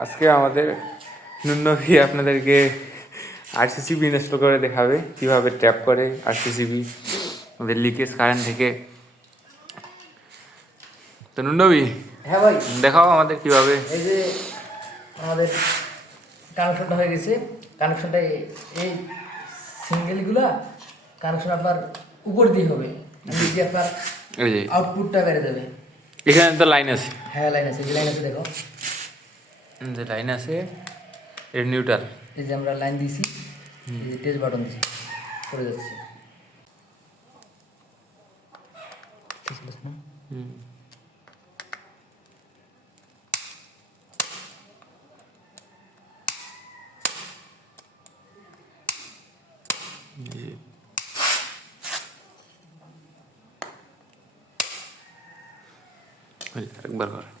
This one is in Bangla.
আজকে আমাদের নুন্নভি আপনাদেরকে আরসিসিবি ইনস্টল করে দেখাবে কীভাবে ট্যাপ করে আরসিসিবি আমাদের লিকেজ কারেন্ট থেকে। তো নুন্নবি হ্যাঁ ভাই। দেখাও আমাদের কীভাবে। এই যে আমাদের কানেকশনটা হয়ে গেছে কানেকশনটা এই- সিঙ্গেলগুলা কানেকশন আপনার উপর দিয়ে হবে নিচে আপনার এই যে। আউটপুটটা বেড়ে যাবে। এখানে তো লাইন আছে। হ্যাঁ লাইন আছে লাইন আছে দেখো। যে লাইন আছে এর নিউট্রাল এই যে আমরা লাইন দিয়েছি এই যে টেস্ট বাটন দিয়েছি করে যাচ্ছে। আছে একবার কর।